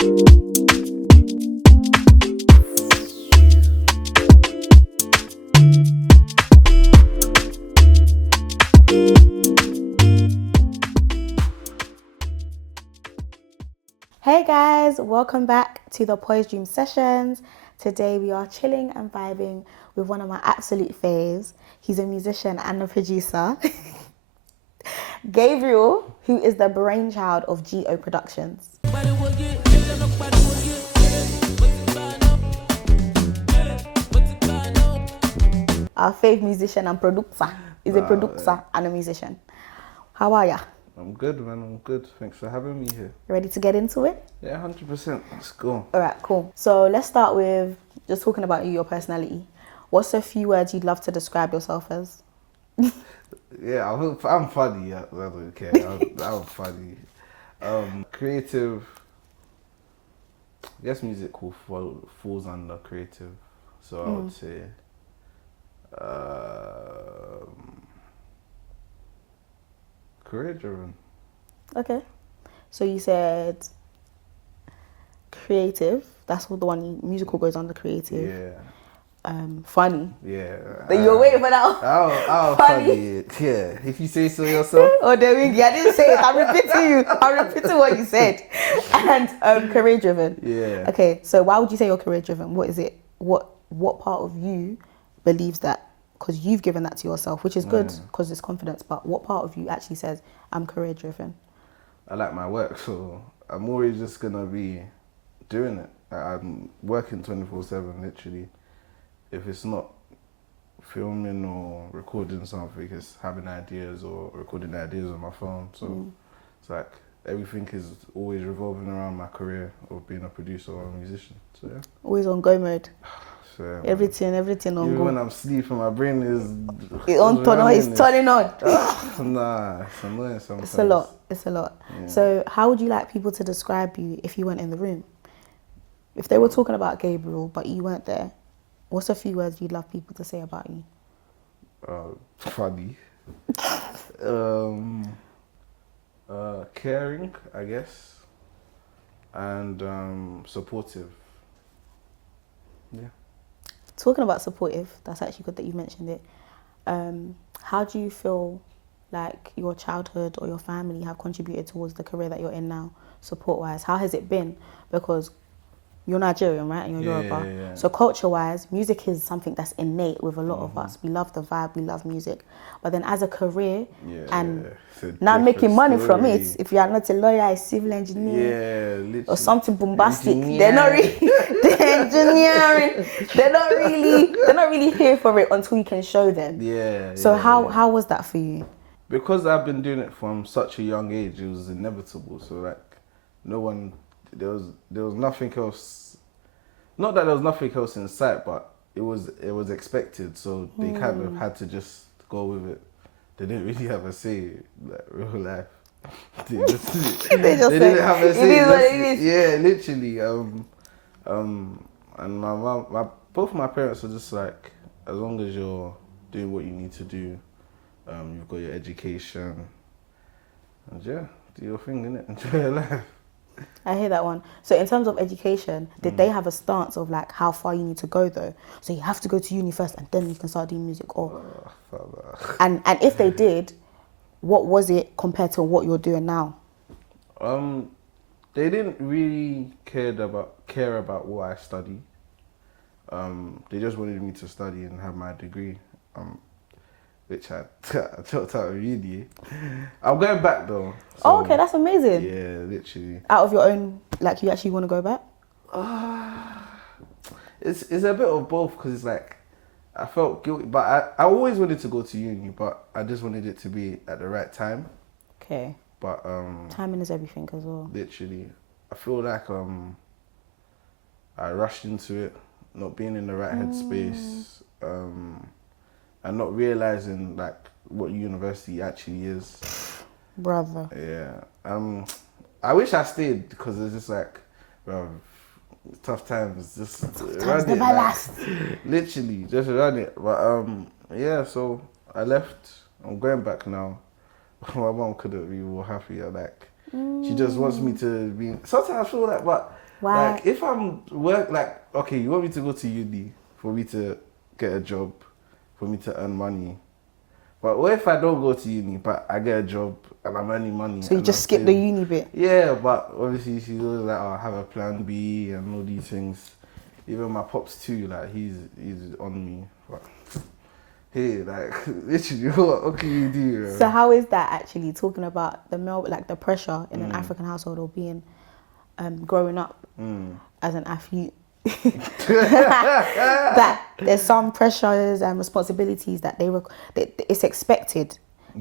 Hey guys, welcome back to the Poised Dream Sessions. Today we are chilling and vibing with one of my absolute faves. He's a musician and a producer. Gabriel, who is the brainchild of GO Productions. Our fave musician and producer. He's a producer and a musician. How are ya? I'm good, man. I'm good. Thanks for having me here. You ready to get into it? Yeah, 100%. Let's go. All right, cool. So let's start with just talking about you, your personality. What's a few words you'd love to describe yourself as? Yeah, I'm funny. I don't care. I'm funny. Creative. I guess music falls under creative. So I would say career driven. Okay. So you said creative. That's what the one musical goes under creative. Yeah. Funny. Yeah. But you're waiting for that. I'll funny. Yeah. If you say so yourself. Oh, there we go. I didn't say it. I'm repeating you. I'm repeating what you said. And career driven. Yeah. Okay. So why would you say you're career driven? What is it? What part of you believes that? Because you've given that to yourself, which is good because it's confidence. But what part of you actually says I'm career driven? I like my work, so I'm always just gonna be doing it. I'm working 24/7, literally. If it's not filming or recording something, it's having ideas or recording ideas on my phone. So it's like everything is always revolving around my career of being a producer or a musician. So yeah. Always on go mode. So, yeah, everything on even go. Even when I'm sleeping, my brain is it's turning on. Nah, it's annoying sometimes. It's a lot. Yeah. So how would you like people to describe you if you weren't in the room? If they were talking about Gabriel, but you weren't there, what's a few words you'd love people to say about you? Funny. Caring, I guess. And supportive. Yeah. Talking about supportive, that's actually good that you mentioned it. How do you feel like your childhood or your family have contributed towards the career that you're in now, support-wise? How has it been? Because you're Nigerian, right? And you're Yoruba. Yeah. So culture-wise, music is something that's innate with a lot of us. We love the vibe, we love music. But then as a career, now making money from it, if you are not a lawyer, a civil engineer, or something bombastic, they're not really engineering. They're not really here for it until you can show them. Yeah. So how was that for you? Because I've been doing it from such a young age, it was inevitable. So like, there was nothing else. Not that there was nothing else in sight, but it was expected. So they kind of had to just go with it. They didn't really have a say, like real life. They didn't have a say. It is what it is. Yeah, literally. And my mom, both my parents are just like, as long as you're doing what you need to do, you've got your education, and yeah, do your thing, innit? Enjoy your life. I hear that one. So in terms of education, did they have a stance of like how far you need to go though? So you have to go to uni first and then you can start doing music, or and if they did, what was it compared to what you're doing now? They didn't really care about what I study. They just wanted me to study and have my degree. Which I dropped out of uni. I'm going back though. So, oh, okay, that's amazing. Yeah, literally. Out of your own, like you actually want to go back? It's a bit of both because it's like I felt guilty, but I always wanted to go to uni, but I just wanted it to be at the right time. Okay. But timing is everything as well. Literally, I feel like I rushed into it, not being in the right headspace. And not realizing like what university actually is. Brother. Yeah. I wish I stayed because it's just like, bro, tough times. Just times never last. Literally, just run it. But yeah. So I left. I'm going back now. My mom couldn't be more happier. Like she just wants me to be. Sometimes I feel like, but Why? Like, if I'm okay, you want me to go to uni for me to get a job, for me to earn money. But what if I don't go to uni, but I get a job and I'm earning money? So you just skip the uni bit? Yeah, but obviously she's always like, oh, I have a plan B and all these things. Even my pops too, like he's on me. But hey, like literally, what can you do? Bro? So how is that actually talking about the pressure in an African household or being growing up as an athlete? That there's some pressures and responsibilities that it's expected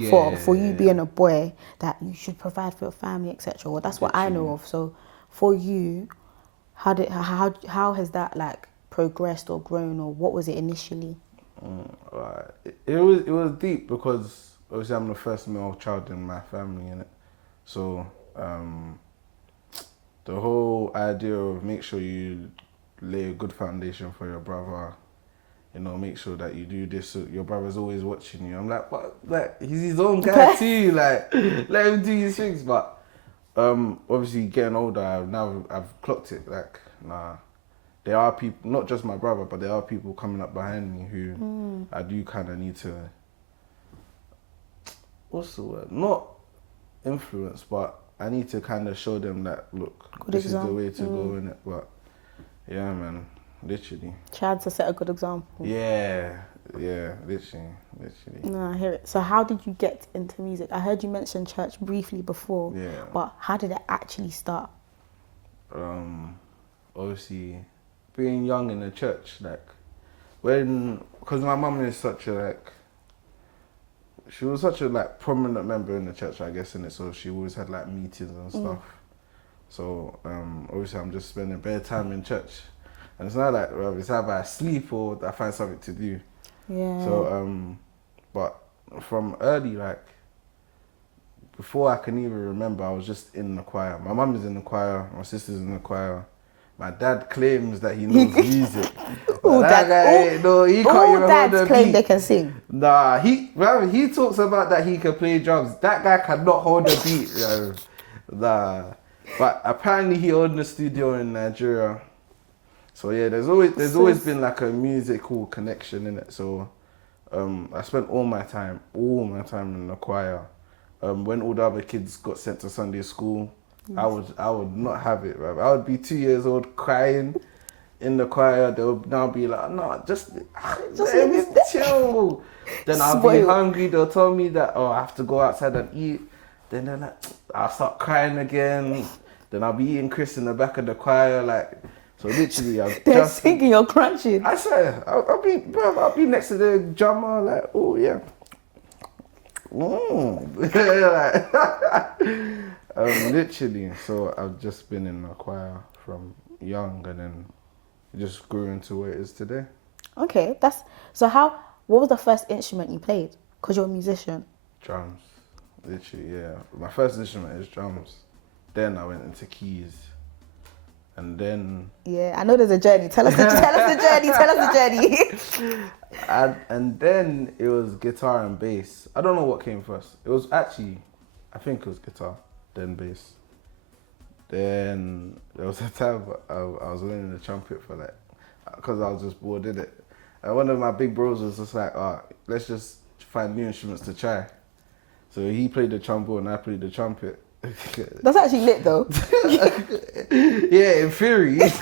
for you being a boy that you should provide for your family, etc. Well, that's what I know of. So for you, how has that like progressed or grown, or what was it initially? It was deep because obviously I'm the first male child in my family, innit? So the whole idea of make sure you lay a good foundation for your brother, you know, make sure that you do this so your brother's always watching you. I'm like, but like he's his own guy too, like let him do his things. But obviously getting older, I've clocked it, like nah, there are people, not just my brother, but there are people coming up behind me who I do kind of need to, what's the word, not influence, but I need to kind of show them that, look, this is the way to go in it. But yeah, man, literally. Tried to set a good example. Yeah, literally. No, I hear it. So how did you get into music? I heard you mention church briefly before, but how did it actually start? Obviously, being young in the church, like, because my mum is she was such a like prominent member in the church, I guess, in it. So she always had like meetings and stuff. So obviously I'm just spending bare time in church, and it's not like it's either I sleep or I find something to do. Yeah. So but from early, like before I can even remember, I was just in the choir. My mum is in the choir, my sister's in the choir. My dad claims that he knows music. All he can't even dads hold a claim beat. they can sing. Nah, he talks about that he can play drums. That guy cannot hold a beat. Nah, but apparently he owned a studio in Nigeria. So yeah, there's always been like a musical connection in it. So I spent all my time in the choir. When all the other kids got sent to Sunday school, I would not have it, right? I would be 2 years old crying in the choir. They would now be like, no, just let me chill. Then I'll be hungry. They'll tell me that, oh, I have to go outside and eat. Then they're like, I'll start crying again. Then I'll be eating crisps in the back of the choir, like. So literally, they're singing, you're crunching. I swear, I'll be next to the drummer, like, oh yeah. Literally. So I've just been in the choir from young, and then it just grew into what it is today. Okay, what was the first instrument you played? Because you're a musician. Drums. Literally, yeah. My first instrument is drums. Then I went into keys. And then... Yeah, I know there's a journey. Tell us the journey. And then it was guitar and bass. I don't know what came first. It was actually, I think it was guitar, then bass. Then there was a time I was learning the trumpet for that, because I was just bored in it. And one of my big bros was just like, let's just find new instruments to try. So he played the trombone and I played the trumpet. That's actually lit though. Yeah, in theory. It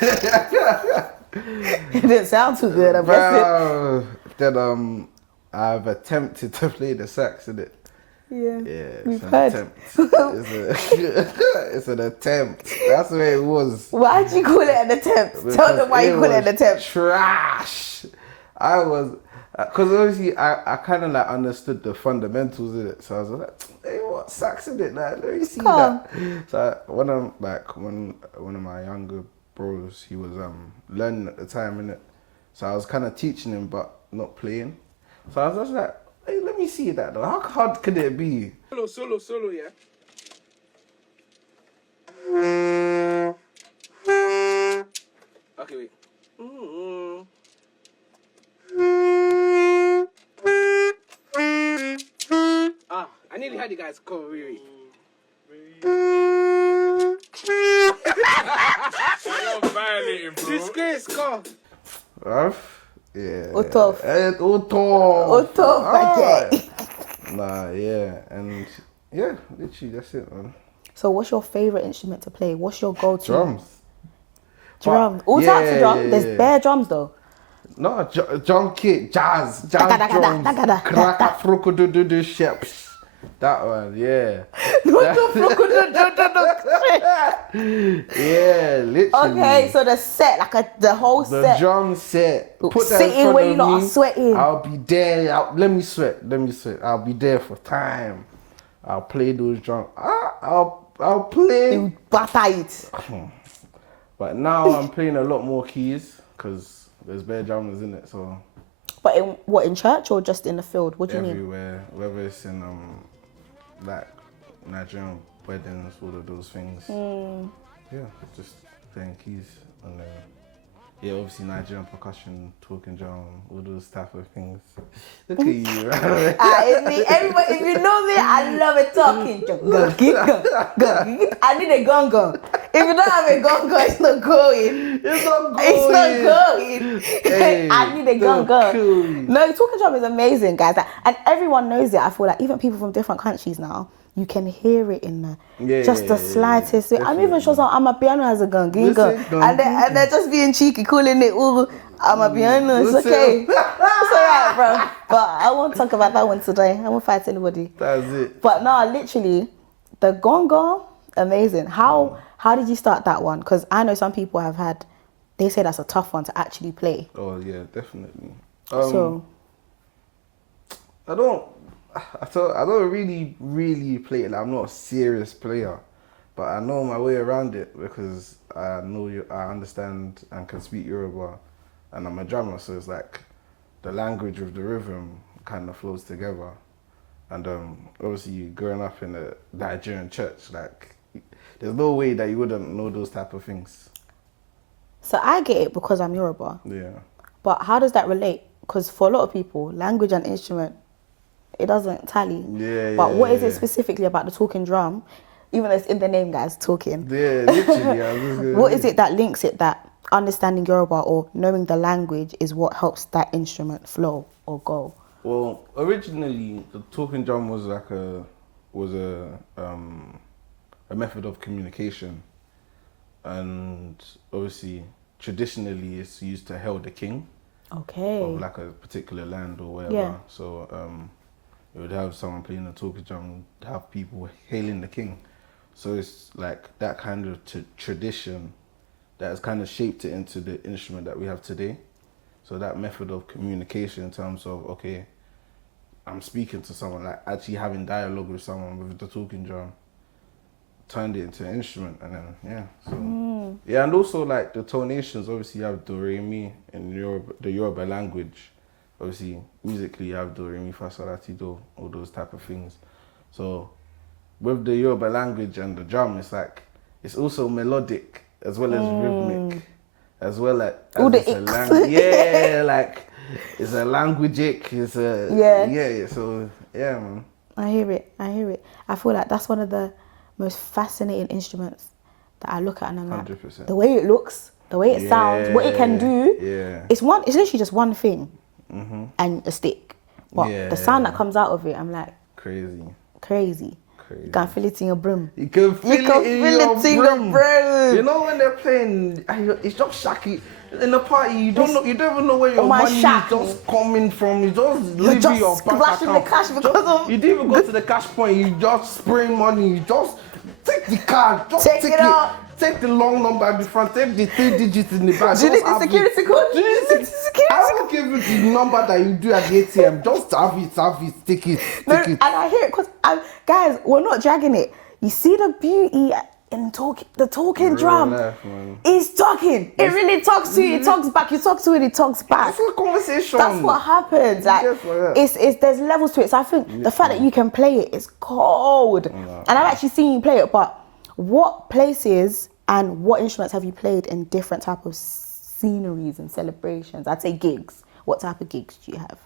didn't sound too good, I guess. Then I've attempted to play the sax in it. Yeah, we've heard. It's an attempt. That's the way it was. Why did you call it an attempt? Tell them why you call it an attempt. Trash. I was, because obviously I kind of like understood the fundamentals in it. So I was like, hey, what sax in it? Like, let me see that. So one of my younger bros, he was learning at the time in it. So I was kind of teaching him, but not playing. So I was just like, hey, let me see that though. How hard could it be? Solo, yeah. Okay, wait. I nearly had you guys cover. Wait. this car. Rough? Yeah. Otof. Otof. Nah, yeah. And yeah, literally, that's it, man. So what's your favourite instrument to play? What's your go-to? Drums. Drums. All types of drums? There's bare drums, though. No, drum kit, jazz drums, kraka fruko do sheps. That one, yeah. Yeah, literally. Okay, so the set, like the whole the set. The drum set. Put that sitting where you're not sweating. I'll be there. Let me sweat. I'll be there for time. I'll play those drums. I'll play. You batter it. But now I'm playing a lot more keys because there's bare drummers in it, so. But in church or just in the field? What do you mean? Everywhere, whether it's in like Nigerian weddings, all of those things. Yeah, just playing keys and yeah, obviously Nigerian percussion, talking drum, all those type of things. Look at you, right? Everybody, if you know me, I love it talking. Go. I need a gong. If you don't have a gong, it's not going. It's not going. Hey, I need a gong. Cool. No, talking drum is amazing, guys. And everyone knows it. I feel like even people from different countries now, you can hear it in the slightest. I'm even sure some Amapiano has a gong. And they're just being cheeky, calling it Amapiano. It's okay. It's alright, bro. But I won't talk about that one today. I won't fight anybody. That's it. But no, literally, the gong, amazing. How did you start that one? Because I know some people they say that's a tough one to actually play. Oh yeah, definitely. I don't really play it. Like, I'm not a serious player, but I know my way around it because I understand and can speak Yoruba, and I'm a drummer, so it's like the language with the rhythm kind of flows together. And obviously, growing up in a Nigerian church, like there's no way that you wouldn't know those type of things. So I get it because I'm Yoruba. Yeah. But how does that relate? Because for a lot of people, language and instrument, it doesn't tally. But what is it specifically about the talking drum? Even though it's in the name, guys, talking. Yeah, literally. What is it that links it, that understanding Yoruba or knowing the language is what helps that instrument flow or go? Well, originally, the talking drum was like a method of communication. And obviously, traditionally, it's used to hail the king. Okay. Of like a particular land or whatever. Yeah. So, you would have someone playing the talking drum, have people hailing the king. So it's like that kind of tradition that has kind of shaped it into the instrument that we have today. So that method of communication in terms of, okay, I'm speaking to someone, like actually having dialogue with someone with the talking drum, turned it into an instrument, and then, yeah, and also like the tonations, obviously you have do, re, mi in the Yoruba language. Obviously, musically, you have do, re, mi, fa, sol, la, ti, do, all those type of things. So, with the Yoruba language and the drum, it's like, it's also melodic as well as rhythmic, as well as all the like, it's a languagic, it's a, so, yeah, man. I hear it. I feel like that's one of the most fascinating instruments that I look at and I'm like, 100%. the way it looks, the way it sounds, what it can do, it's literally just one thing and a stick. But the sound that comes out of it, I'm like, crazy. You can feel it in your brim. You can feel it in your brim. You know when they're playing, it's just shaky. In the party, you don't even know where your money is just coming from. You just leave your bank account. The cash because you didn't even go to the cash point. You just spray money. You just take the card. Just take it out. Take the long number at the front. Take the 3 digits in the back. Do you need the security code? I don't give you the number that you do at the ATM. Just have it. Take it. And I hear it because, guys, we're not dragging it. You see the beauty in the talking drum. It's talking. It really talks to you. It talks back. You talk to it. It talks back. It's a conversation. That's what happens. Like, there's levels to it. So I think the fact that you can play it is cold. And I've actually seen you play it. But what places and what instruments have you played in different type of sceneries and celebrations? I'd say gigs. What type of gigs do you have?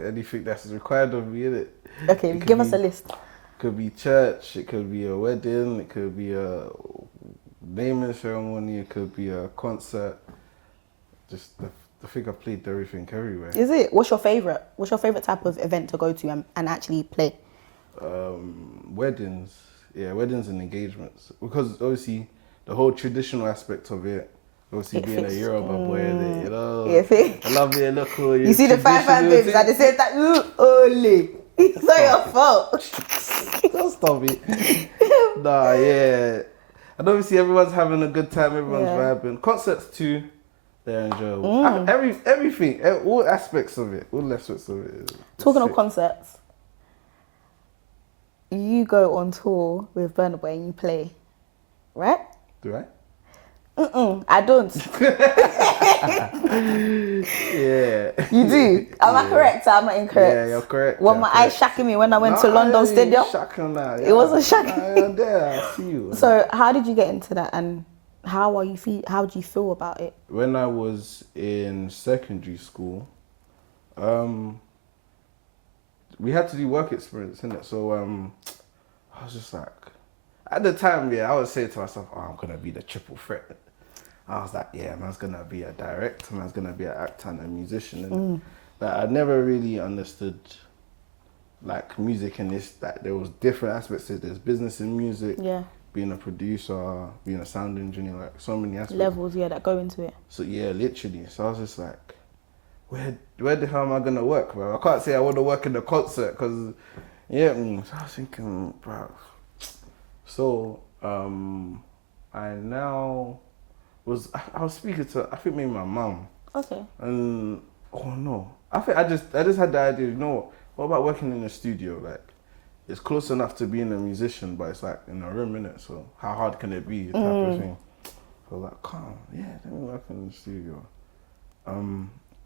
Anything that's required of me, innit? Okay, give us a list. It could be church, it could be a wedding, it could be a naming ceremony, it could be a concert. Just I think I've played everything everywhere. Is it? What's your favourite? What's your favourite type of event to go to and actually play? Weddings. Yeah, weddings and engagements. Because obviously the whole traditional aspect of it, obviously It being fits. a Yoruba boy, you know, It I love it, look cool. You see the five babes at the same time. Ooh, only. It's not your fault. Don't stop it. Nah, yeah. And obviously everyone's having a good time, everyone's vibing. Concerts too, they're enjoyable. Everything, all aspects of it, Talking of concerts, you go on tour with Burna Boy and you play, right? Do I? I don't. Yeah. You do? Am I correct or am I incorrect? Yeah, you're correct. Were my eyes shacking me when I went to London Stadium? Shocking that. Yeah. It wasn't shocking. I'm there, I see you. So how did you get into that and how do you feel about it? When I was in secondary school, we had to do work experience, innit? So I was just like, at the time, I would say to myself, oh, I'm gonna be the triple threat. I was like, yeah, man's gonna be a director, man's gonna be an actor and a musician. And like, I never really understood like music and this, that there was different aspects to it. There's business in music, being a producer, being a sound engineer, like so many aspects. Levels, that go into it. So yeah, literally. So I was just like, where the hell am I gonna work, bro? I can't say I want to work in a concert because, so I was thinking, bro. So I was speaking to, I think maybe my mum. Okay. And I think I just had the idea, what about working in a studio? Like, it's close enough to being a musician, but it's like in a room, innit? So how hard can it be? Type of thing. So I was like, calm, let me work in the studio.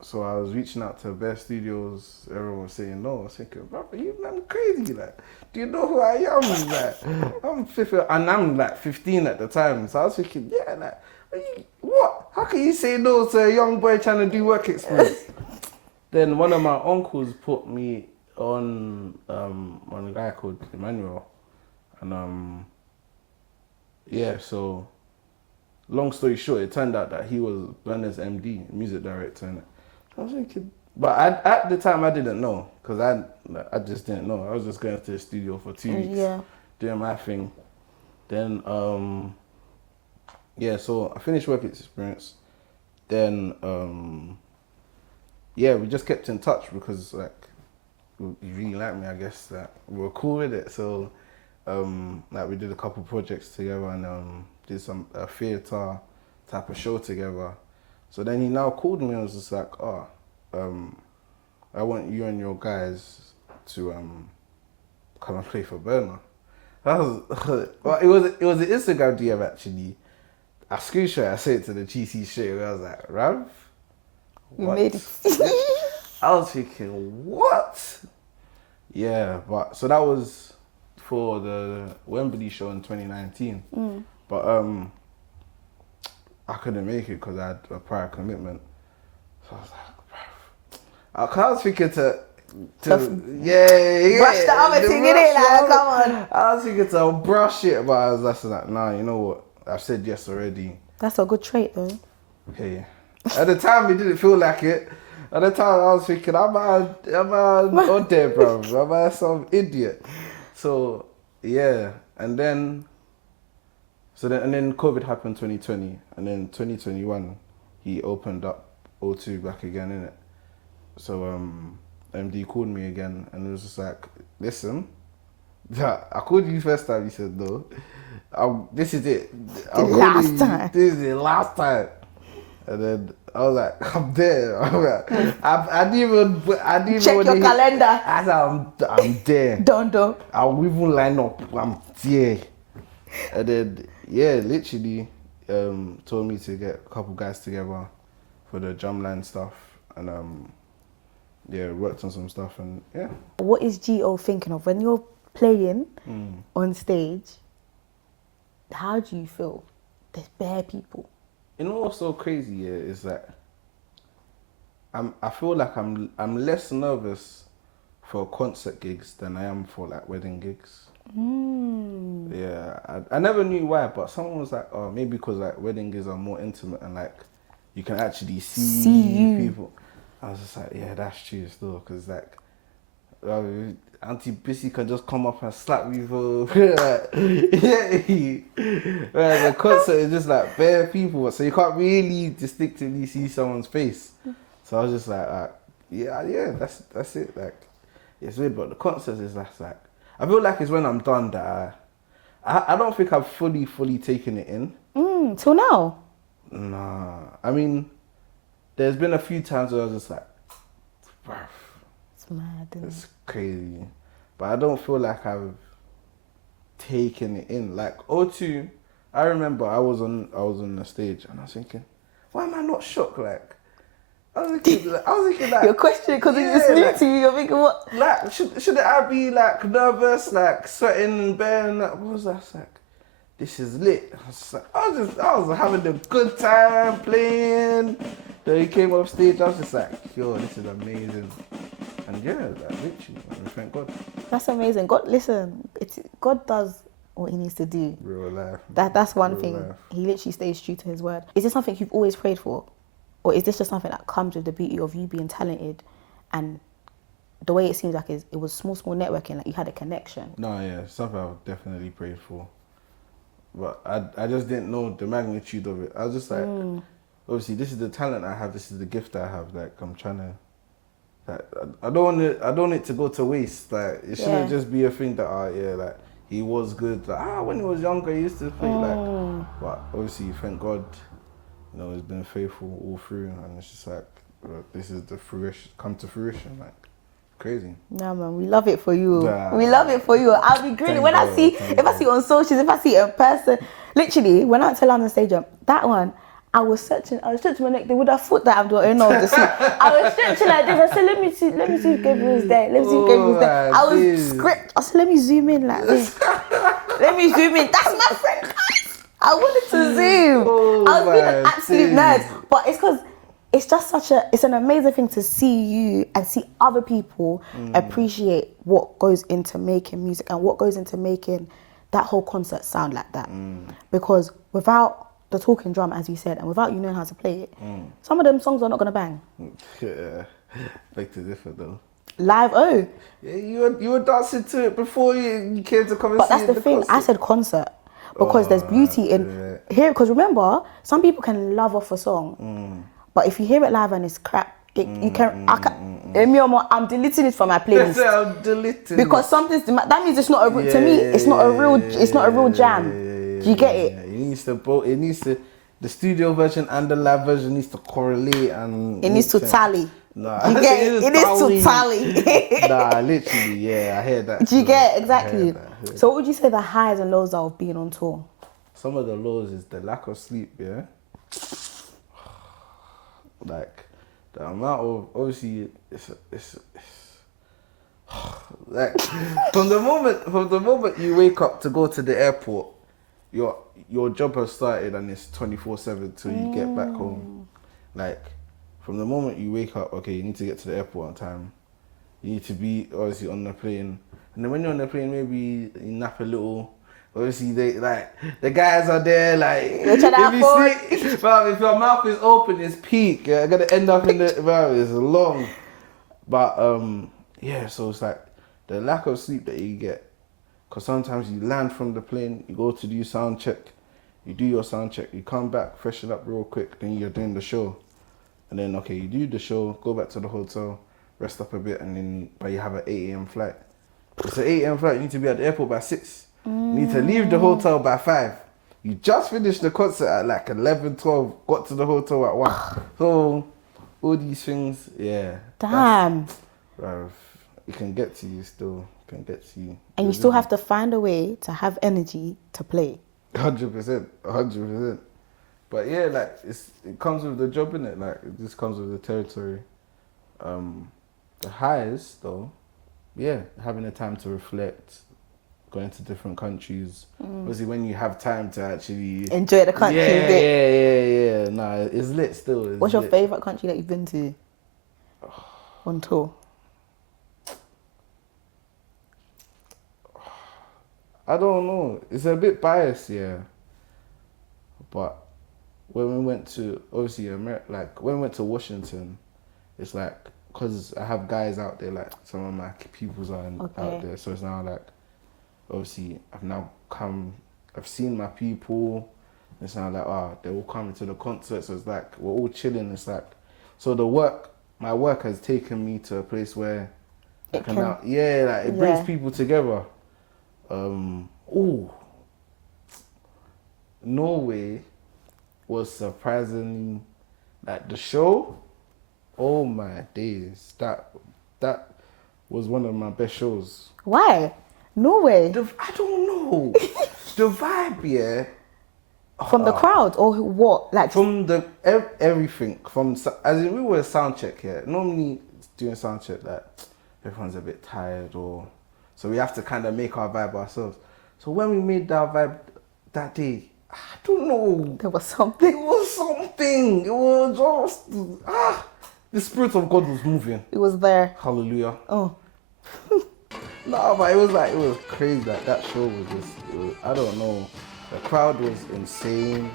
So I was reaching out to bare studios. Everyone was saying no. I was thinking, bro, you man crazy. Like, do you know who I am? Like, I'm 15, and I'm like 15 at the time. So I was thinking, what? How can you say no to a young boy trying to do work experience? Then one of my uncles put me on a guy called Emmanuel, and so long story short, it turned out that he was Burna's MD, music director, and I was thinking, but at the time I didn't know, because I just didn't know. I was just going to the studio for 2 weeks, doing my thing. Then so I finished work experience. Then we just kept in touch because like you really like me, I guess. That we were cool with it. So like we did a couple projects together and did some theatre type of show together. So then he now called me and was just like, I want you and your guys to come and play for Burna. Well, it was an Instagram DM actually. I screenshot, I sent it to the GC straight away. I was like, Rav, you made it. I was thinking, what? Yeah, but so that was for the Wembley show in 2019. But I couldn't make it because I had a prior commitment. So I was like, I was thinking to brush the other thing in it, like, come on. I was thinking to brush it, but I was just like, nah, you know what? I've said yes already. That's a good trait, though. Hey, at the time it didn't feel like it. At the time I was thinking, I'm out there, bro. I'm some idiot. So yeah, and then COVID happened 2020, and then 2021 he opened up O2 back again, innit? So MD called me again, and it was just like, listen, I called you first time. He said no. This is it. This is the last time. And then I was like, I'm there. I didn't even check your calendar. I said, I'm there. Don't. I'll even line up. I'm there. And then literally told me to get a couple guys together for the drumline stuff, and worked on some stuff, and What is G.O. thinking of when you're playing on stage? How do you feel? There's bare people. You know what's so crazy is that I feel like I'm less nervous for concert gigs than I am for like wedding gigs. Yeah, I never knew why, but someone was like, oh, maybe because like wedding are more intimate and like you can actually see people. I was just like, yeah, that's true still, because like Auntie Bissy can just come up and slap me for like, whereas a concert is just like bare people, so you can't really distinctively see someone's face. So I was just like yeah, that's it. Like, it's weird, but the concerts is like I feel like it's when I'm done that I don't think I've fully taken it in. Till now? Nah, I mean, there's been a few times where I was just like, bruh, it's mad. It's crazy, but I don't feel like I've taken it in. Like O2, I remember I was on the stage and I was thinking, why am I not shocked? Like, I was thinking like you're questioning because it's new to you. You're thinking what? Like, should I be like nervous, like sweating and bare? And what was that? I was like, this is lit. I was having a good time playing. Then he came off stage. I was just like, yo, this is amazing. And yeah, like literally, thank God. That's amazing. God does what he needs to do. Real life. That's one Real thing. Life. He literally stays true to his word. Is this something you've always prayed for? Or is this just something that comes with the beauty of you being talented, and the way it seems like it was small networking, like you had a connection? No, yeah, something I've definitely prayed for. But I just didn't know the magnitude of it. I was just like, obviously this is the talent I have, this is the gift I have. Like, I'm trying to, like, I don't want it to go to waste. Like, it shouldn't just be a thing that, like, he was good. Like, when he was younger, he used to think like, but obviously, thank God, you know, he's been faithful all through, and it's just like, this is the fruition, come to fruition, like, crazy. No, man, we love it for you. We love it for you. I'll be grinning when I see it on socials, if I see it in person. Literally, when I tell on the stage, that one, I was stretching my neck. They would have thought that I'm the owner of the seat. I was stretching like this. I said, let me see if Gabriel's there. Let me see if Gabriel's there. I was script. I said, let me zoom in like this. Let me zoom in. That's my friend, guys. I wanted to zoom. I was being an absolute nerd. But it's because it's just it's an amazing thing to see you and see other people appreciate what goes into making music and what goes into making that whole concert sound like that. Because without the talking drum, as you said, and without you knowing how to play it, some of them songs are not gonna bang. Yeah, beg to differ though. Live, yeah, you were dancing to it before you came to come and see it. But that's the thing. Concert. I said concert because there's beauty in here. Because remember, some people can love off a song, but if you hear it live and it's crap, you can. I'm deleting it from my playlist. I'm deleting because that means it's not a to me. It's not a real jam. Do you get it? Yeah. It needs to. The studio version and the live version needs to correlate and. It needs to tally. Nah, you get it? It needs to tally. Nah, literally, yeah, I hear that. Do you get it? Exactly? So, what would you say the highs and lows are of being on tour? Some of the lows is the lack of sleep. Yeah. Like the amount of obviously it's like from the moment you wake up to go to the airport, your job has started and it's 24/7 till you get back home. Like from the moment you wake up, okay, you need to get to the airport on time. You need to be obviously on the plane, and then when you're on the plane, maybe you nap a little. Obviously, the guys are there like if your mouth is open, it's peak. You're gonna end up in the it's long. But yeah, so it's like the lack of sleep that you get. Because sometimes you land from the plane, you go to do sound check, you do your sound check, you come back, freshen up real quick, then you're doing the show. And then, okay, you do the show, go back to the hotel, rest up a bit, and then but you have an 8 a.m. flight. It's an 8 a.m. flight, you need to be at the airport by 6. You need to leave the hotel by 5. You just finished the concert at like 11, 12, got to the hotel at 1. So, all these things, yeah. Damn. It can get to you still. Can get to you. And you still have to find a way to have energy to play. 100%. But yeah, like it comes with the job, innit? Like it just comes with the territory. The highs though, yeah, having the time to reflect, going to different countries. Obviously when you have time to actually enjoy the country a bit. Yeah. Nah, it's lit still. What's your favourite country that you've been to on tour? I don't know. It's a bit biased, yeah. But when we went to, obviously, like, when we went to Washington, it's like, because I have guys out there, like, some of my pupils are out there. So it's now like, obviously, I've seen my people. It's now like, they're all coming to the concert. So it's like, we're all chilling. It's like, so my work has taken me to a place where it brings people together. Norway was surprisingly, like, the show, oh my days, that was one of my best shows. Why? Norway? I don't know. The vibe, yeah. From the crowd or what? Like from the everything. As in, we were sound check here. Normally doing sound check, like, everyone's a bit tired, so we have to kind of make our vibe ourselves. So when we made that vibe that day, I don't know. There was something. It was something. It was just the Spirit of God was moving. It was there. Hallelujah. Oh. No, but it was crazy. That show was just, I don't know. The crowd was insane.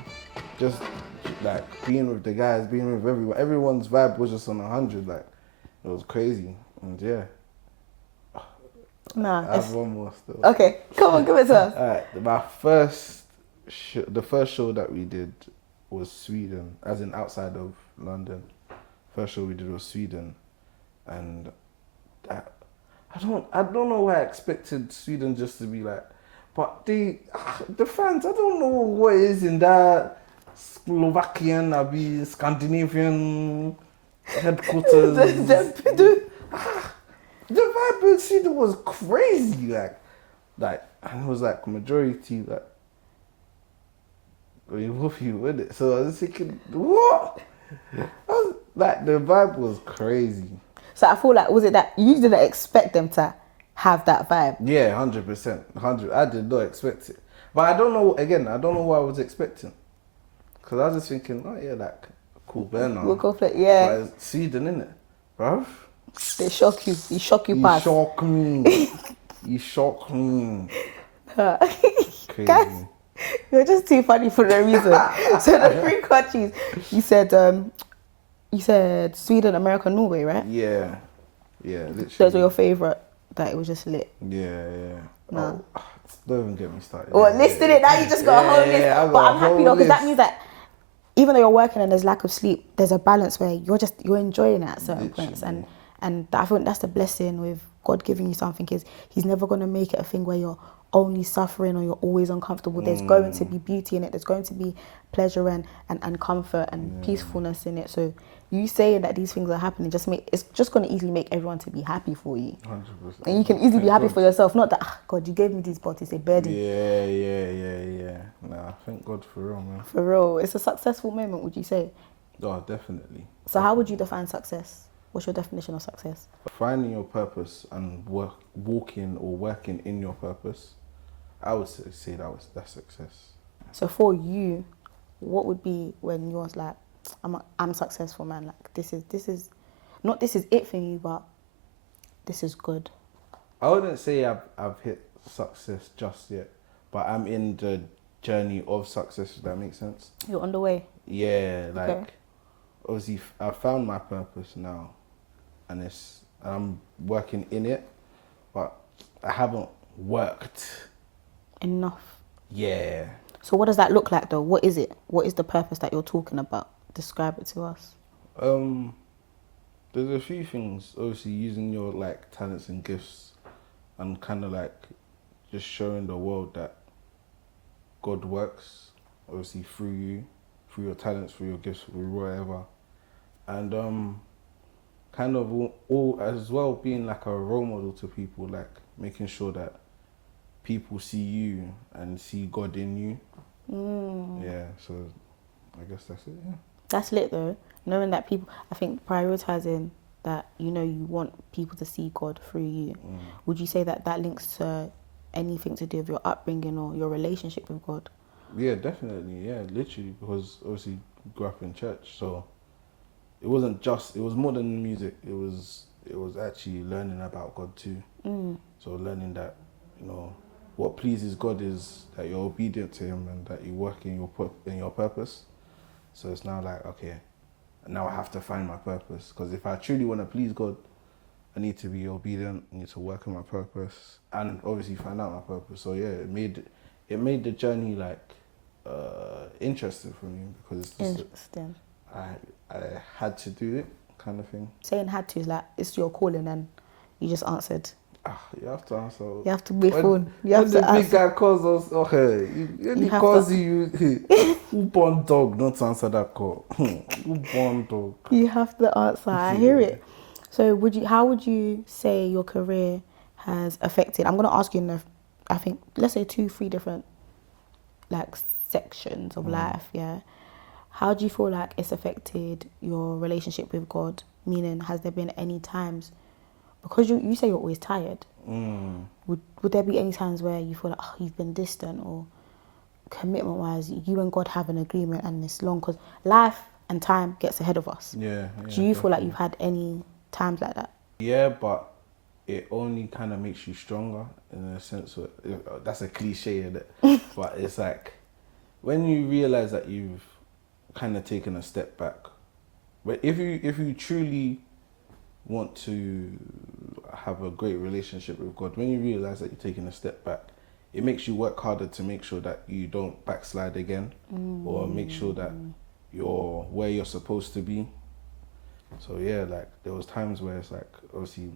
Just like being with the guys, being with everyone. Everyone's vibe was just on 100. Like, it was crazy. And yeah. Nah. I have one more still. Okay, come on, give it to us. Alright, the first show that we did was Sweden, as in outside of London. First show we did was Sweden, and I don't know why I expected Sweden just to be like, but the fans, I don't know what it is in that Slovakian, Scandinavian headquarters. The vibe in Sweden was crazy, like, and it was like majority, like, we both you with it. So I was thinking, what? Like, the vibe was crazy. So I feel like, was it that you didn't expect them to have that vibe? Yeah, 100%. 100. I did not expect it. But I don't know what I was expecting. Because I was just thinking, oh yeah, like, cool, Burna. We'll go for it, yeah. But it's Sweden, innit? Bruv? They shock you. You shock you past. Shock me. You shock me. Crazy. Guys, you're just too funny for no reason. So the 3 countries, you said Sweden, America, Norway, right? Yeah. Yeah, literally. Those were your favourite, that it was just lit. Yeah. No. Don't even get me started. Well, listed it, now you just got a whole list. But I'm happy though, because that means that even though you're working and there's lack of sleep, there's a balance where you're enjoying it at certain points. And I think that's the blessing with God giving you something, is He's never going to make it a thing where you're only suffering or you're always uncomfortable. There's going to be beauty in it. There's going to be pleasure and comfort and peacefulness in it. So you saying that these things are happening, it's just going to easily make everyone to be happy for you. 100%. And you can easily be happy for yourself. Not that, God, you gave me these, but it's a burden. Yeah. Nah, thank God for real, man. For real. It's a successful moment, would you say? Oh, definitely. So how would you define success? What's your definition of success? Finding your purpose and walking or working in your purpose, I would say that's success. So for you, what would be when you're like, I'm successful, man. Like this is not this is it for you, but this is good. I wouldn't say I've hit success just yet, but I'm in the journey of success. If that makes sense. You're on the way. Yeah, like okay. Obviously I found my purpose now, and I'm working in it, but I haven't worked enough. Yeah. So what does that look like though? What is it? What is the purpose that you're talking about? Describe it to us. There's a few things. Obviously, using your like talents and gifts, and kind of like just showing the world that God works. Obviously, through you, through your talents, through your gifts, through whatever, and kind of all as well being like a role model to people, like making sure that people see you and see God in you. Yeah, so I guess that's it, yeah. That's lit though. Knowing that people, I think prioritizing that, you want people to see God through you. Would you say that links to anything to do with your upbringing or your relationship with God? Yeah, definitely, yeah, literally, because obviously grew up in church, so it wasn't just, it was more than music, it was actually learning about God too. So learning that, what pleases God is that you're obedient to Him and that you work in your purpose. So it's now like, okay, now I have to find my purpose. Because if I truly want to please God, I need to be obedient. I need to work on my purpose and obviously find out my purpose. So yeah, it made the journey like interesting for me because it's just interesting. I had to do it, kind of thing. Saying had to is like it's your calling and you just answered. You have to answer. You have to be phone. You have to the big guy calls us, okay, he calls you, who born dog, not to answer that call. Who born dog? You have to answer. I hear it. So how would you say your career has affected? I'm gonna ask you in I think let's say 2-3 different like sections of life. Yeah. How do you feel like it's affected your relationship with God? Meaning, has there been any times? Because you say you're always tired. Would there be any times where you feel like you've been distant or commitment-wise, you and God have an agreement and it's long? Because life and time gets ahead of us. Yeah. Do you feel like you've had any times like that? Yeah, but it only kind of makes you stronger in a sense. That's a cliche, isn't it? But it's like when you realize that you've kind of taken a step back. But if you truly want to have a great relationship with God, when you realize that you're taking a step back, it makes you work harder to make sure that you don't backslide again, or make sure that you're where you're supposed to be. So yeah, like there was times where it's like, obviously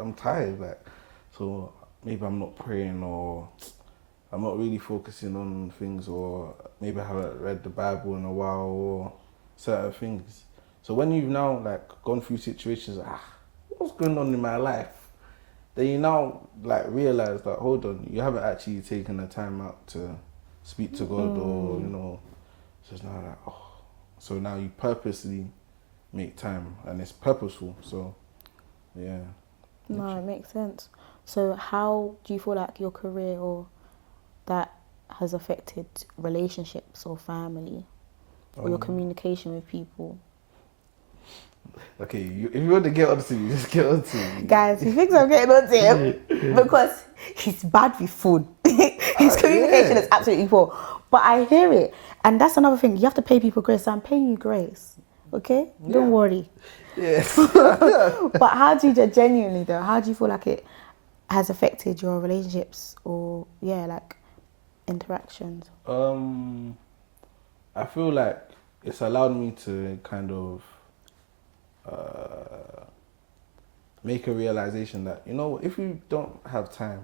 I'm tired, like, so maybe I'm not praying or I'm not really focusing on things, or maybe I haven't read the Bible in a while or certain things. So when you've now like gone through situations, what's going on in my life? Then you now like realize that, hold on, you haven't actually taken the time out to speak to God, or so it's now like, so now you purposely make time and it's purposeful. So yeah. No, it makes sense. So how do you feel like your career or that has affected relationships or family or your communication with people? Okay, if you want to get onto me, just get onto me. Guys, he thinks I'm getting onto him because he's bad with food. His communication is absolutely poor. But I hear it. And that's another thing. You have to pay people grace. So I'm paying you grace. Okay? Yeah. Don't worry. Yes. But how do you genuinely though? How do you feel like it has affected your relationships or like interactions? I feel like it's allowed me to kind of make a realization that, if you don't have time,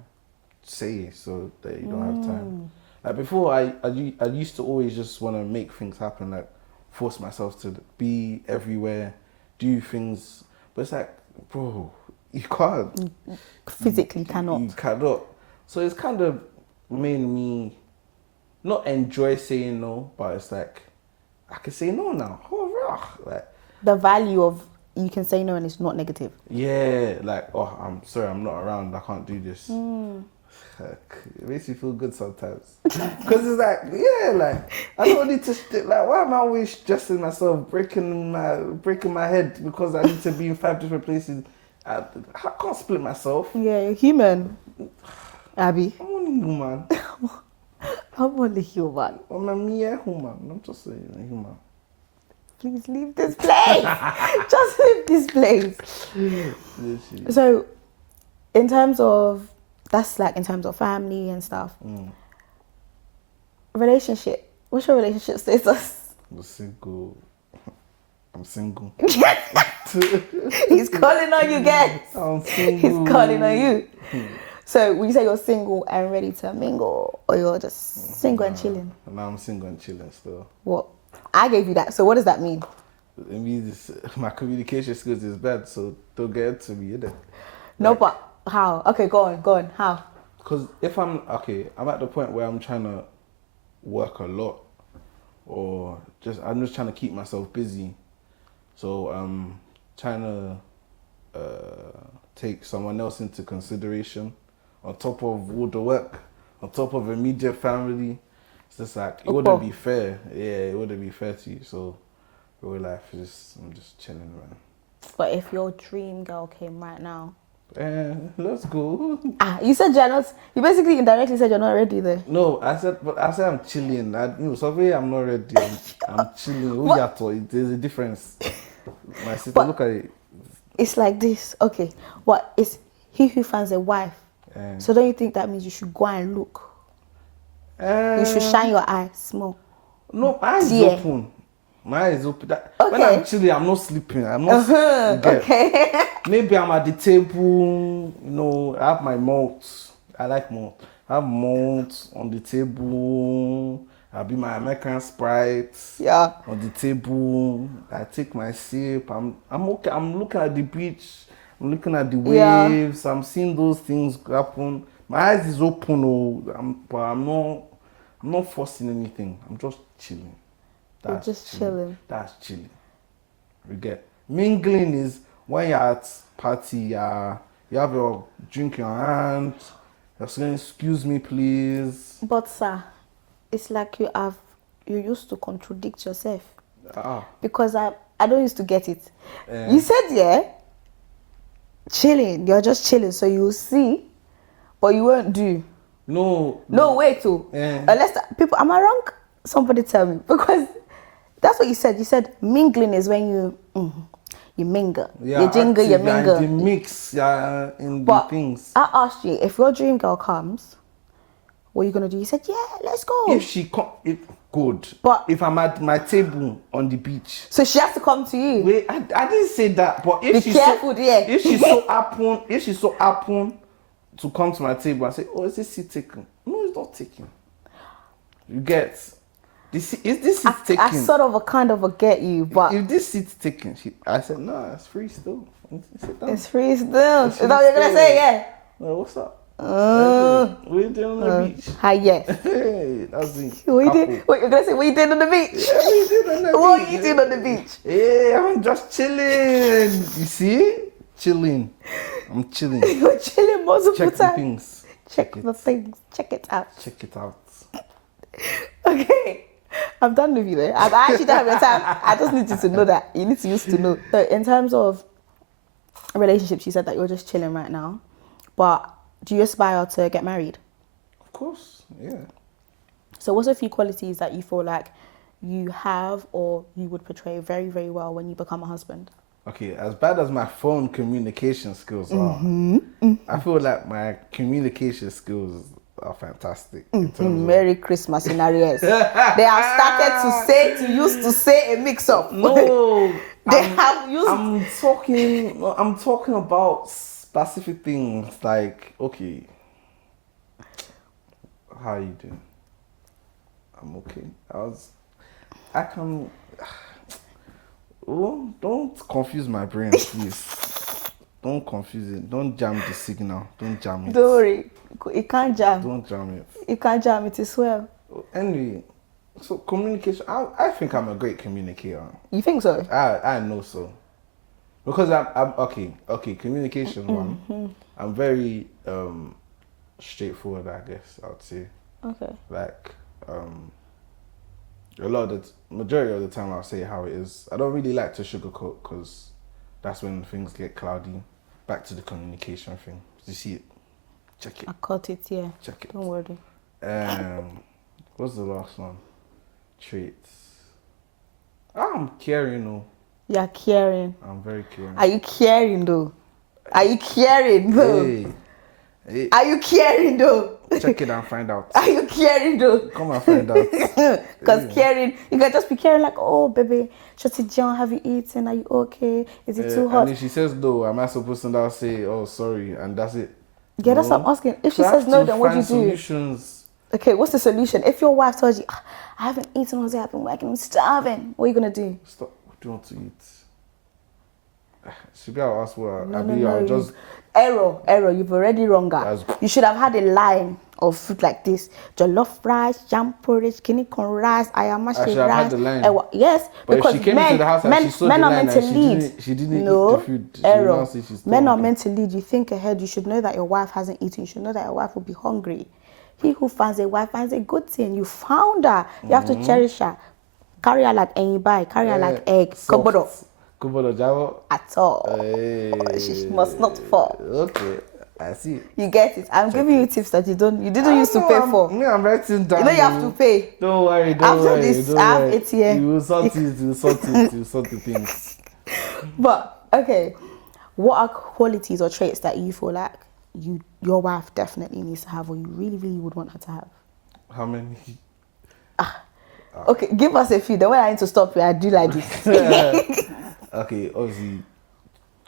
say so that you don't have time. Like before, I used to always just want to make things happen, like force myself to be everywhere, do things. But it's like, bro, you can't. Physically cannot. You cannot. So it's kind of made me not enjoy saying no, but it's like, I can say no now. Like the value of you can say no and it's not negative. Yeah, like, I'm sorry, I'm not around, I can't do this. It makes you feel good sometimes. Because it's like, like, I don't need to, like, why am I always stressing myself, breaking my head because I need to be in 5 different places? I can't split myself. Yeah, you're human. Abby. I'm only human. I'm only human. I'm a mere human. I'm just a human. Please leave this place. Just leave this place. So, in terms of family and stuff. Relationship. What's your relationship status? I'm single. He's calling on you, guys. I'm single. He's calling on you. So, would you say you're single and ready to mingle, or you're just single and chilling? No, I'm single and chilling still. What? I gave you that. So, what does that mean? It means my communication skills is bad, so don't get into me, innit? No, but how? Okay, go on. How? Because if I'm at the point where I'm trying to work a lot, or I'm just trying to keep myself busy. So I'm trying to take someone else into consideration on top of all the work, on top of immediate family. It's just like, it wouldn't be fair. Yeah, it wouldn't be fair to you. So real life, I'm just chilling, man. But if your dream girl came right now Let's go. You said you're not. You basically indirectly said you're not ready there. No, I said I'm chilling. I'm not ready. I'm chilling. There's a difference. My sister, look at it. It's like this. Okay, what is he who finds a wife? So don't you think that means you should go and look? You should shine your eye small. No, my eyes open. My eyes open. When I'm chilling, I'm not sleeping. I'm not. Okay. Maybe I'm at the table. I have my malt. I like malt. I have malt on the table. I'll be my American Sprite. Yeah. On the table. I take my sip. I'm okay. I'm looking at the beach. I'm looking at the waves. I'm seeing those things happen. My eyes is open. But I'm not forcing anything. I'm just chilling. You're just chilling. That's chilling. You get mingling is when you're at party, you have your drink in your hand. You're saying, "Excuse me, please." But sir, it's like you used to contradict yourself. Because I don't used to get it. You said chilling. You're just chilling, so you will see, but you won't do. No, wait, unless people, am I wrong? Somebody tell me, because that's what you said. You said mingling is when you mingle. Yeah, you jingle, you mingle. The mix, in the things. I asked you, if your dream girl comes, what are you gonna do? You said, yeah, let's go. If she good. But if I'm at my table on the beach, so she has to come to you. Wait, I didn't say that. But if if she's so happen to come to my table and say, "Oh, is this seat taken?" No, it's not taken. You get. Is this seat taken? I sort of kind of get you, but if this seat's taken, I said, no, it's free still. It's free still. Is that what you're gonna say? Yeah. Well, what's up? What are you doing on the beach? Hi, yes. Hey, that's it. What you're gonna say? What you doing on the beach? Yeah, what you doing on the beach? What are you doing on the beach? Hey, I'm just chilling. You see? Chilling. I'm chilling. You're chilling multiple times. Check the things. Check the things. Check it out. Check it out. Okay. I'm done with you there. I actually don't have your time. I just need you to know that. You need to used to know. So in terms of relationships, you said that you're just chilling right now. But do you aspire to get married? Of course, yeah. So what's a few qualities that you feel like you have or you would portray very, very well when you become a husband? Okay, as bad as my phone communication skills are, I feel like my communication skills are fantastic. Merry Christmas in arrears. They have started to used to say a mix-up. No, I'm talking about specific things like, okay, how are you doing? I'm okay. Oh, don't confuse my brain, please. Don't confuse it. Don't jam the signal. Don't jam it. Don't worry. It can't jam. Don't jam it. You can't jam it as well. Anyway, so communication, I think I'm a great communicator. You think so? I know so. Because I'm okay, communication one. I'm very straightforward, I guess, I would say. Okay. Like, majority of the time I'll say how it is. I don't really like to sugarcoat because that's when things get cloudy. Back to the communication thing. Did you see it? Check it. I caught it, yeah. Check it. Don't worry. What's the last one? Traits. I'm caring though. You're caring. I'm very caring. Are you caring though? Are you caring though? Hey. Are you caring though? Check it and find out. Are you caring though? Come and find out. Because caring, you can just be caring like, oh baby, Shorty John, have you eaten? Are you okay? Is it too hot? And if she says no, am I supposed to now say, oh sorry, and that's it? Yeah, that's what I'm asking. If she says no, then what do you do? Solutions. Okay, what's the solution? If your wife tells you, I haven't eaten all day, I've been working, I'm starving, what are you gonna do? Stop. What do you want to eat? Should be able to ask what I'll just. Error, you've already wrong her. You should have had a line of food like this: jollof rice, jam porridge, kidney corn rice, ayamashi rice. Had the line. Yes, but because if she came into the house and she saw men the are line meant to lead. She didn't eat the food. Error. Men are meant to lead. You think ahead. You should know that your wife hasn't eaten. You should know that your wife will be hungry. He who finds a wife finds a good thing. You found her. You have to cherish her. Carry her like any buy. Carry her like egg. Kubo Javo? At all. She must not fall. Okay, I see. You get it. I'm giving you tips that you didn't used to pay for. I'm writing down. You know you have to pay. Don't worry, After this, I have it here. You will sort the things. But, okay, what are qualities or traits that you feel like your wife definitely needs to have, or you really, really would want her to have? How many? Okay, give us a few. The way I need to stop you, I do like this. Okay, obviously,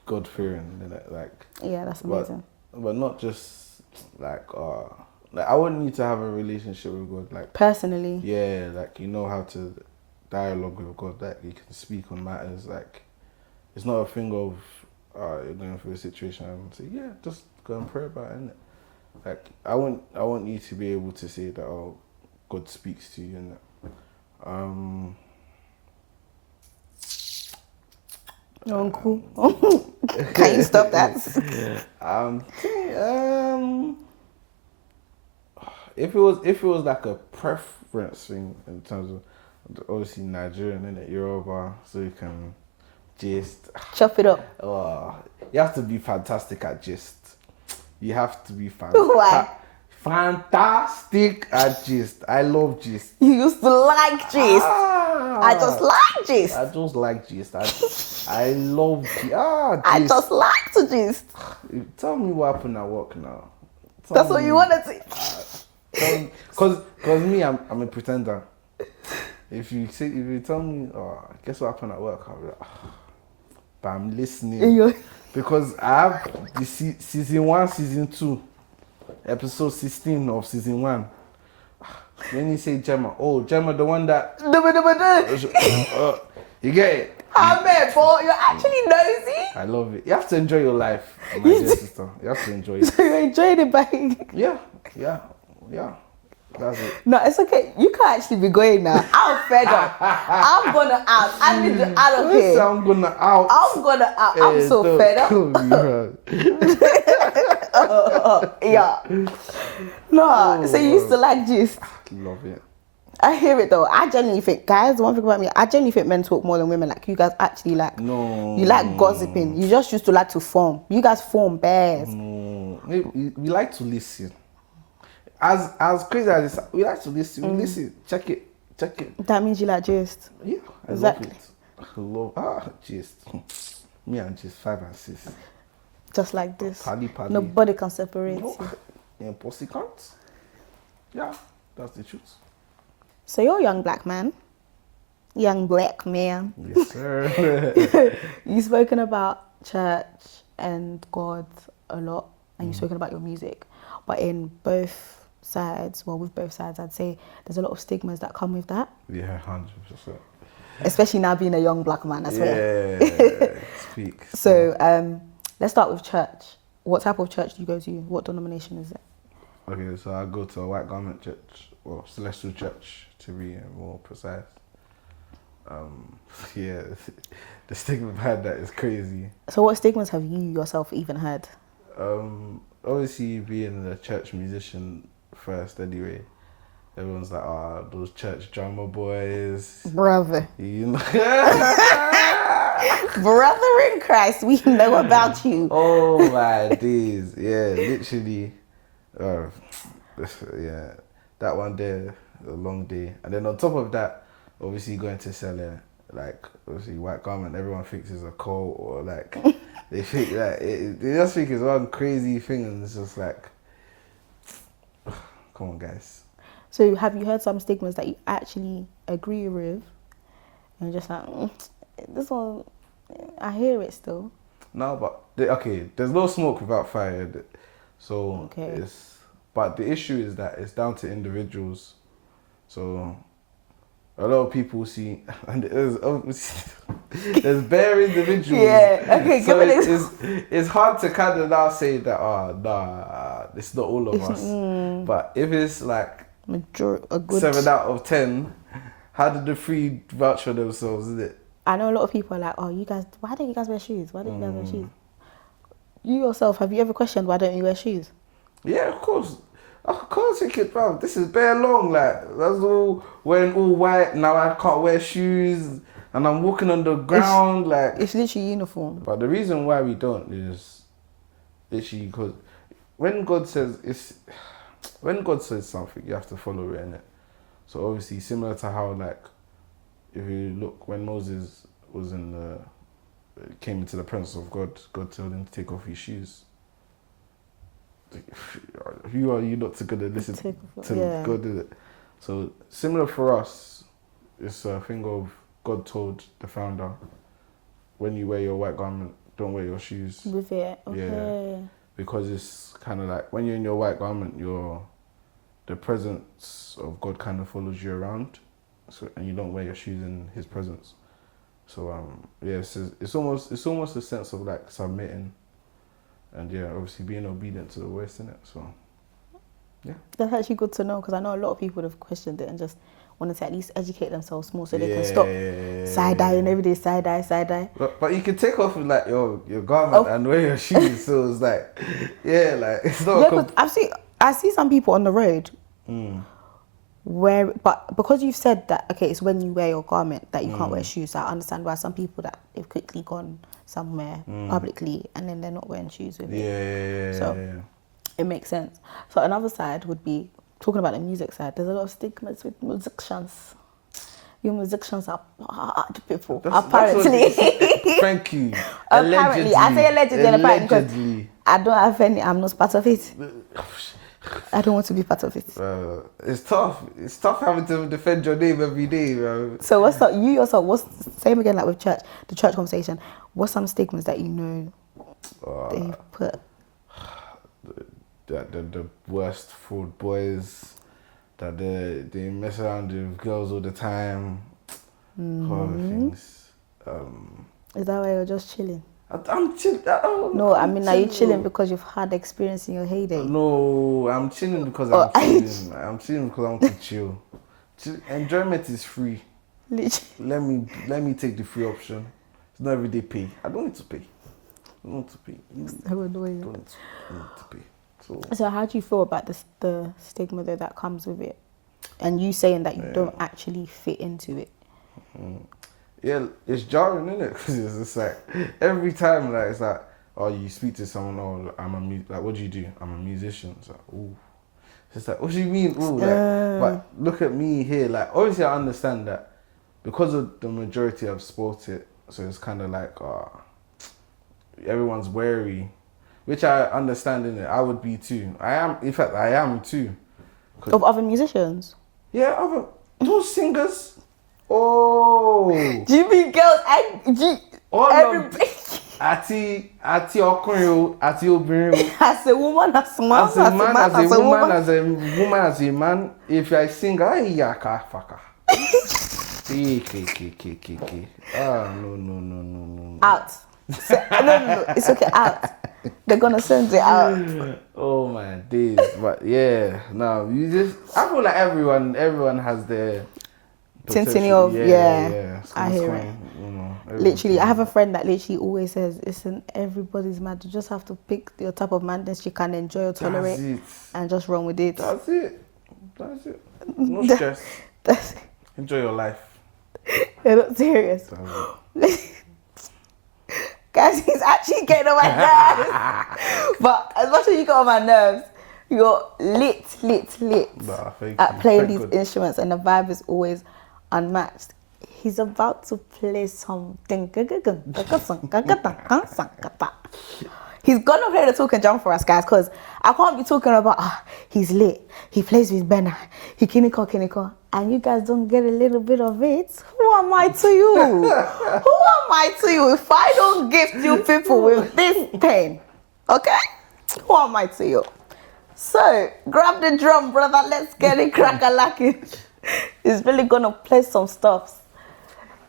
God-fearing, like. Yeah, that's amazing. But not just like I wouldn't need to have a relationship with God, like personally. Yeah, like you know how to dialogue with God, like you can speak on matters, like it's not a thing of you're going through a situation and say, yeah, just go and pray about it, innit? Like I want you to be able to say that God speaks to you, innit? Uncle. Can you stop that? If it was like a preference thing in terms of obviously Nigerian, innit, Yoruba, so you can gist. Chop it up. You have to be fantastic at gist. You have to be Why? Fantastic at gist. I love gist. You used to like gist. I just like gist. I just like gist. I love gist. Gist. I just like to gist. Tell me what happened at work now. That's what you wanted to. Cause me, I'm a pretender. If you tell me, guess what happened at work, I'll be like, but I'm listening. Because I have the season 1, season 2, episode 16 of season 1. When you say Gemma, Gemma, the one that you get it. Amen, boy, you're actually nosy. I love it. You have to enjoy your life, my dear sister. You have to enjoy it. So you're enjoying it, babe? Yeah. That's it. No, it's okay. You can't actually be going now. I'm fed up. I'm gonna out. I need to out of here. I'm gonna out. I'm so fed up. Yeah. No, so you used to like gist. Love it. I hear it though. I genuinely think, guys, one thing about me, I genuinely think men talk more than women. Like, you guys actually like, no, you like gossiping. You just used to like to form. You guys form bears. No, we like to listen. As crazy as it is, we like to listen. We listen. Check it. That means you like gist. Yeah, exactly. I love gist. Me and gist 5 and 6. Just like this. Paddy. Nobody can separate you. Yeah, pussy can't. Yeah, that's the truth. So you're a young black man. Young black man. Yes, sir. You've spoken about church and God a lot, and you've spoken about your music. But in both sides, with both sides, I'd say there's a lot of stigmas that come with that. Yeah, 100%. Especially now being a young black man as well. Yeah, speak. So let's start with church. What type of church do you go to? What denomination is it? Okay, so I go to a white garment church, or celestial church to be more precise. Yeah, the stigma behind that is crazy. So what stigmas have you yourself even heard? Obviously being a church musician first anyway, everyone's like, those church drummer boys. Brother. You know? Brother in Christ, we know about you. Oh my days. Yeah, literally. Yeah, that one there, a long day. And then on top of that, obviously going to sell it, like, obviously white garment, everyone thinks it's a cult, or like, they think that, they just think it's one crazy thing, and it's just like, come on guys. So have you heard some stigmas that you actually agree with, and just like, this one, I hear it still? No, but, there's no smoke without fire, so but the issue is that it's down to individuals. So a lot of people see, and there's bare individuals. Yeah, okay, so it's hard to kind of now say that, it's not all of us. But if it's like a good 7 out of 10, how did the 3 vouch for themselves, is it? I know a lot of people are like, you guys, why don't you guys wear shoes? Why don't you guys wear shoes? You yourself, have you ever questioned why don't you wear shoes? Yeah, of course. Of course you could, bro. This is bare long, like, that's all wearing all white, now I can't wear shoes, and I'm walking on the ground It's literally uniform. But the reason why we don't is literally because when God says something, you have to follow it, innit? So obviously, similar to how like if you look when Moses was came into the presence of God, God told him to take off his shoes. Who are you not to gonna listen to God, is it? So similar for us, it's a thing of God told the founder, when you wear your white garment, don't wear your shoes. With it, okay. Yeah, because it's kind of like when you're in your white garment, the presence of God kind of follows you around, so and you don't wear your shoes in His presence. So it's almost a sense of like submitting, and obviously being obedient to the voice, innit? So yeah, that's actually good to know, because I know a lot of people have questioned it and just wanted to at least educate themselves more so they can stop side-eyeing every day, side-eye. But you can take off like your garment and wear your shoes, so it's like, it's not. Yeah, I see some people on the road but because you've said that, okay, it's when you wear your garment that you can't wear shoes. So I understand why some people that they've quickly gone somewhere publicly and then they're not wearing shoes with it. So it makes sense. So another side would be, talking about the music side, there's a lot of stigmas with musicians. You musicians are bad people, apparently. Thank you. Apparently. I say allegedly because I don't have any, I'm not part of it. I don't want to be part of it. It's tough. It's tough having to defend your name every day, bro. So what's up? You yourself, same again like with church, the church conversation, what's some stigmas that you know they've put? The worst fraud boys, that they mess around with girls all the time, horror things. Is that why you're just chilling? I'm chilling. No, I mean, are you chilling because you've had experience in your heyday? No, I'm chilling because I'm chilling. I'm chilling because I want to chill. Enjoyment is free. Literally. Let me take the free option. It's not everyday pay. I don't need to pay. I don't want to pay. So annoying. I don't need to pay. So how do you feel about the stigma that comes with it, and you saying that you don't actually fit into it? Yeah, it's jarring, isn't it? Because it's like every time, like it's like, oh, you speak to someone, like, what do you do? I'm a musician. It's like, ooh. It's like, what do you mean? Ooh, like, but look at me here. Like, obviously, I understand that because of the majority of sport it, so it's kind of like, everyone's wary, which I understand, innit? I would be too. I am too. Of other musicians? Yeah, those singers. Oh. Do you mean girls? Àti ọkùnrin o, àti obìnrin o. As a woman, as a man, as a woman, as a man. If I sing, yaka faka. No. Out. No, it's okay. Out. They're gonna send it out. Oh my days, but yeah, no, I feel like everyone has their tinting of I hear it. Literally, I have a friend that literally always says, "Listen, everybody's mad. You just have to pick your type of madness you can enjoy or tolerate, and just run with it." That's it. No stress. That's it. Enjoy your life. You're not serious. Guys, he's actually getting on my nerves. But as much as you get on my nerves, you're lit at playing these instruments, and the vibe is always unmatched. He's about to play something. He's gonna play the talk and jump for us, guys, because I can't be talking about he's lit, he plays with Burna, he kiniko, and you guys don't get a little bit of it. Who am I to you? Who am I to you if I don't gift you people with this thing? Okay? Who am I to you? So, grab the drum, brother. Let's get it crack-a-lacking. He's really gonna play some stuff.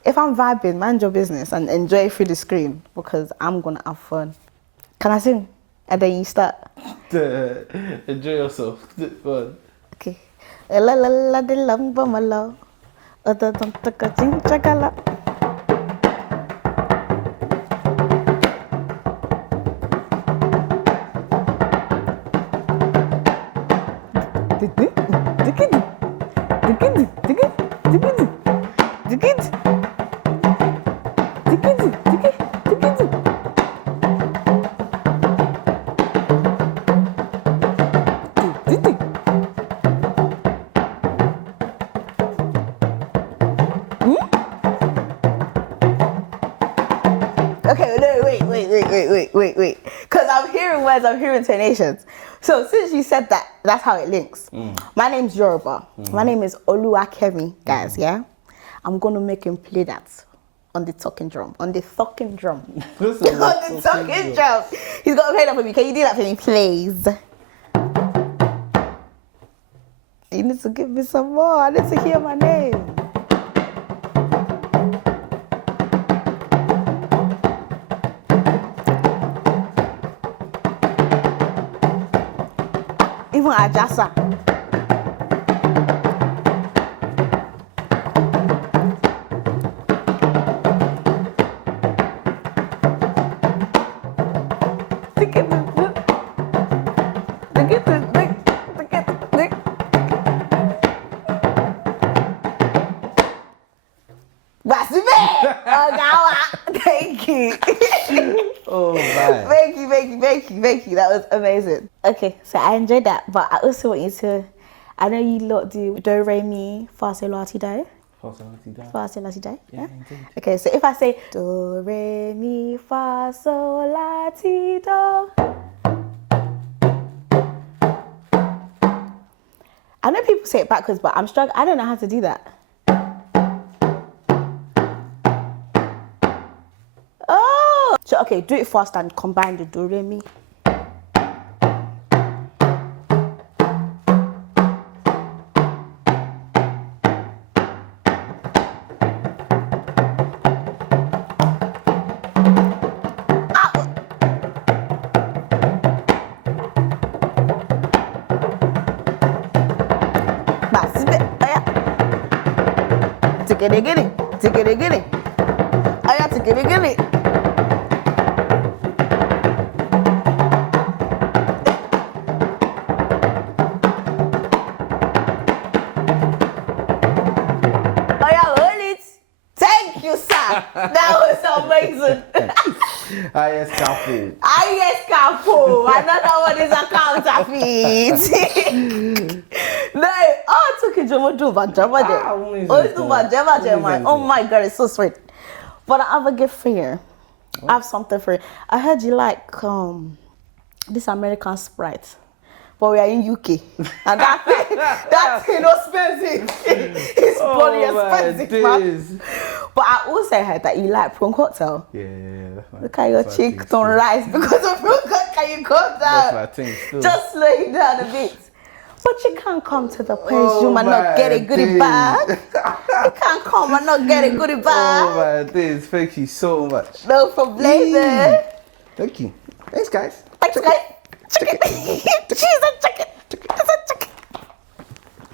If I'm vibing, mind your business and enjoy it through the screen, because I'm gonna have fun. Can I sing? And then you start. Enjoy yourself. Fun. Okay. La la la de lamba malo. Oda dum taka jing chakala. Okay, no, wait. Because I'm hearing words, I'm hearing intonations. So since you said that, that's how it links. My name's Yoruba. My name is Oluwakemi, guys, yeah? I'm going to make him play that on the talking drum. On the talking drum. He's got to play that for me. Can you do that for me, please? You need to give me some more. I need to hear my name. Even Ajasa. Thank you. Oh, man. Thank you. That was amazing. Okay, so I enjoyed that, but I also want you to, I know you lot do do, re, mi, fa, sol, la, ti, do. Fa, sol, la, ti, do. Yeah, indeed. Okay, so if I say do, re, mi, fa, sol, la, ti, do. I know people say it backwards, but I'm struggling. I don't know how to do that. Oh! So, okay, do it fast and combine the do, re, mi. Get it. I have to get it. Oh yeah, hold it. Thank you, sir. That was amazing. Yes, Capo. Yes, Capo. Another one is a counterfeit. No, I took it. Oh my God, it's so sweet. But I have a gift for you. I have something for you. I heard you like this American Sprite, but we are in UK, and that's inexpensive. It's bloody expensive, man. But I also heard that you like prawn cocktail. Yeah. Look at your cheek don't rise because of prawn cocktail. You calm down. That's my thing still. Just slow it down a bit. But you can't come to the place you might not get a goodie bag. You can't come and not get a goodie bag. Oh my days, thank you so much. No problem. Thank you. Thanks, guys. Thanks, guys. Chicken. She's a chicken.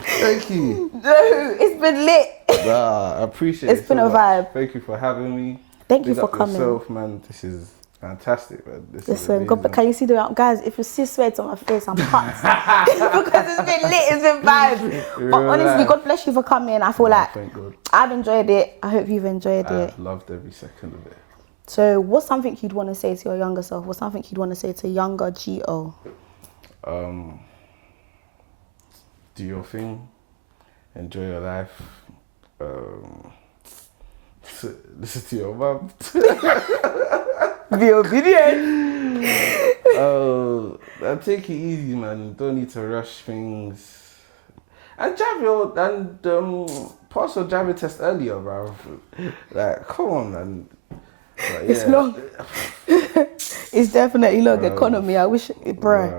Thank you. No, it's been lit. Nah, I appreciate it. It's been a vibe. Thank you for having me. Thank you for coming. Yourself, man. This is fantastic, man. Listen, God, can you see the guys? If you see sweat on my face, I'm hot because it's been lit, it's been vibes. But honestly, God bless you for coming. I feel like thank God. I've enjoyed it. I hope you've enjoyed it. I've loved every second of it. So, what's something you'd want to say to your younger self? What's something you'd want to say to younger G.O? Do your thing. Enjoy your life. Listen to your mum. Be obedient. Take it easy, man. You don't need to rush things. And pass your driving test earlier, bro. Like, come on, man. But, it's long. It's definitely long economy. I wish, bro.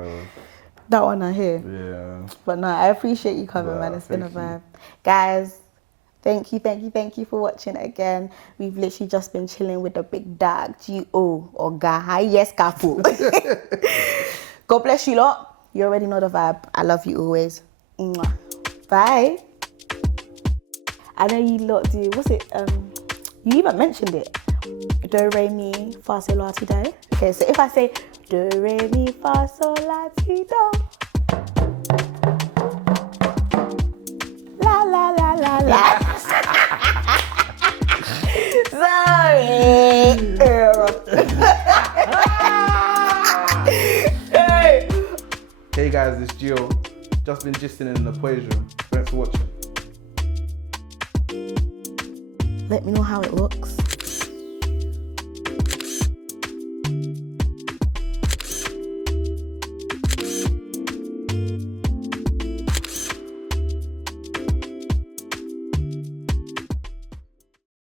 That one I hear. Yeah. But no, I appreciate you coming, man. It's been a vibe. Guys, thank you for watching again. We've literally just been chilling with the big dog, G.O. or Guy. Yes, Capo. God bless you lot. You already know the vibe. I love you always. Mwah. Bye. I know you lot do, what's it? You even mentioned it. Do, re, mi, fa, sol, la, ti, do. Okay, so if I say do, re, mi, fa, sol, la, ti, do. La, la, la, la, la. Sorry. Hey guys, it's Gio. Just been gisting in the Poised room. Thanks for watching. Let me know how it looks.